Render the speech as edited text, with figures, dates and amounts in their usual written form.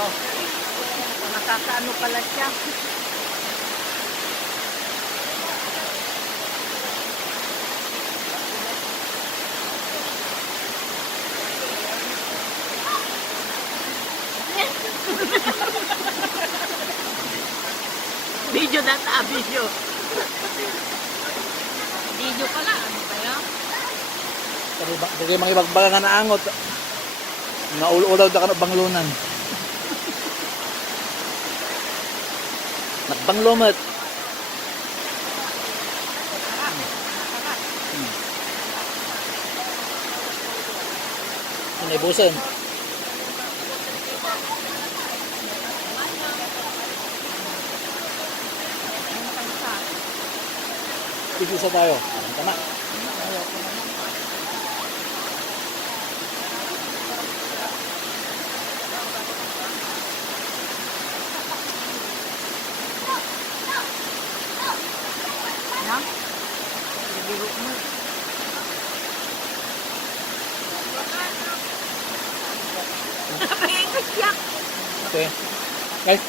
ano. Nakakaano pala siya. Video na ta, video. Video pala, ano kaya? Bagay mga ibagbaga nga naangot. Naululaw da ka na banglunan. Nagbanglumat. Ano ibusin? Isa tayo. Tama. Yan. Biro mo. Napay-English siya. Okay. Guys,